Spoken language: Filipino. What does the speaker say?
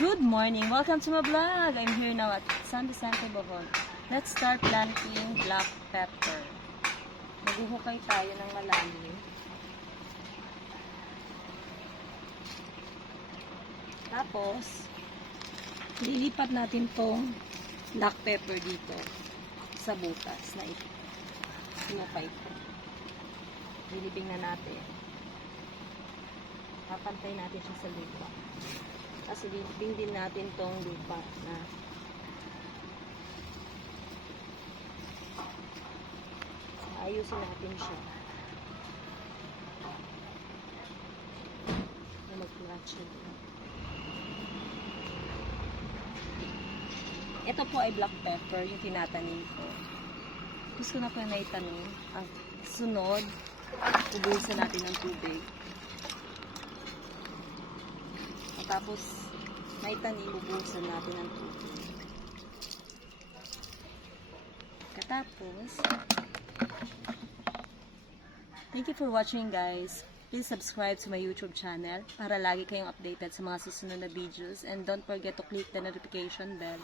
Good morning! Welcome to my vlog! I'm here now at San Vicente, Bohol. Let's start planting black pepper. Maghuhukay tayo ng malalim. Tapos, lilipat natin tong black pepper dito sa butas na ito. Hinukay ko. Lilibing na natin. Papantay natin siya sa lupa. Kasi lilibing din natin tong lupa na ayusin natin siya. Mag-flat siya. Ito po ay black pepper, yung tinatanim ko. Gusto ko na po na itanim. Ang sunod, ubusin natin ng tubig. Tapos, naitanim, ubusin natin ng tubig. Katapos, thank you for watching guys. Please subscribe to my YouTube channel para lagi kayong updated sa mga susunod na videos. And don't forget to click the notification bell